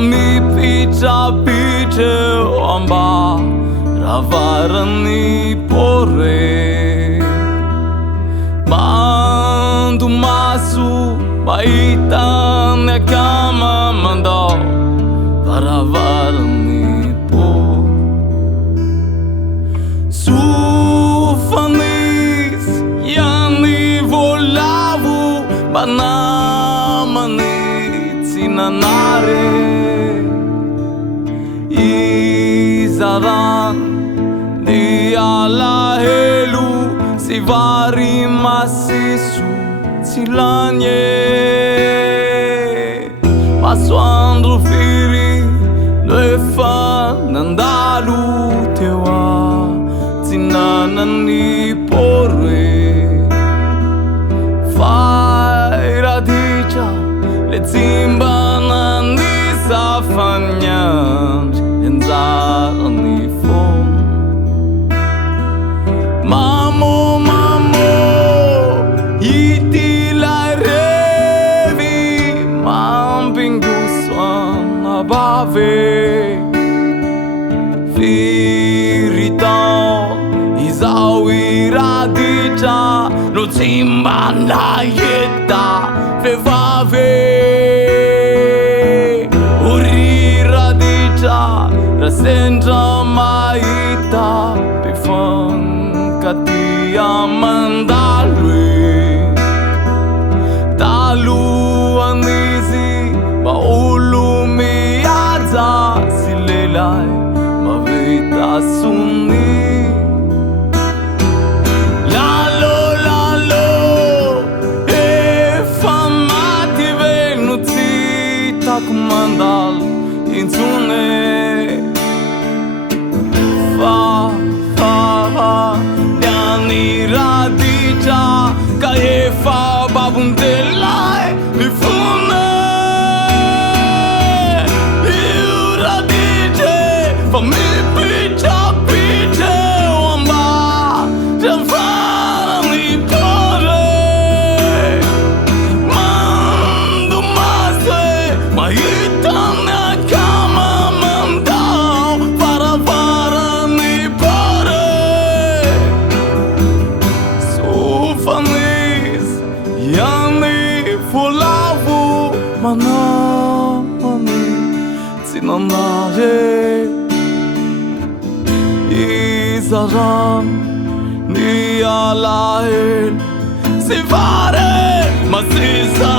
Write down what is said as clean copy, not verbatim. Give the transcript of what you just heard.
mi picha piche amba ravarani pore Mandu masu baitan ne kama mandao Varavarani por Sufanis yani volavu banamani tsinanare Izaran di ala helu sivari masisu silanye Passuando firi Lefa nandalu tewa Zinanani porre Fai Raditra Le zimbanani safanyan Enzarani fom Mamo Iti lai revi Mampingu suana bave Firitan Izawi Raditra No zimbana yeta Fevave Uri Raditra Rasendra maita Pifan katia mandalwe Talu anisi Baulu miyaza Silelai Mavita suni Lalo Efamati venuti Takmandal Insune Nyani Raditra Kaefa babundelai Mifune Iu Raditra Fami picha piche Wamba Janfarani pore Mandu maswe Mahitana kama mandao Varavarani pore Sufanis Yani fulavu Manamani Zinanare Izaran Ni alael Sivare Masisa